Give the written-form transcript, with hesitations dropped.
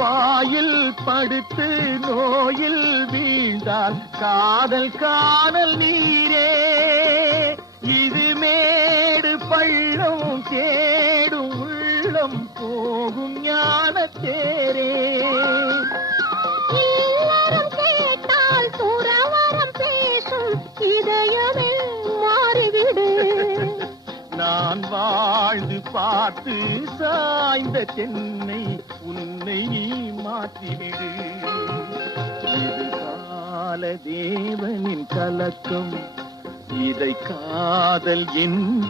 Boil படுத்து நோயில் வீழ்ந்தால் காதல் காணல் நீரே. இது மேடு பள்ளம் தேடும் உள்ளம் போகும் ஞான தேரே. இல்லறம் கேட்டால் துறவறம் பேசும் இதயமே மாறிவிடு. நான் வாழ்ந்து பார்த்து சாய்ந்த தென்னை உன்னை நீ மாற்றிவிடு. இது கால தேவனின் கலக்கம், இதை காதல் என்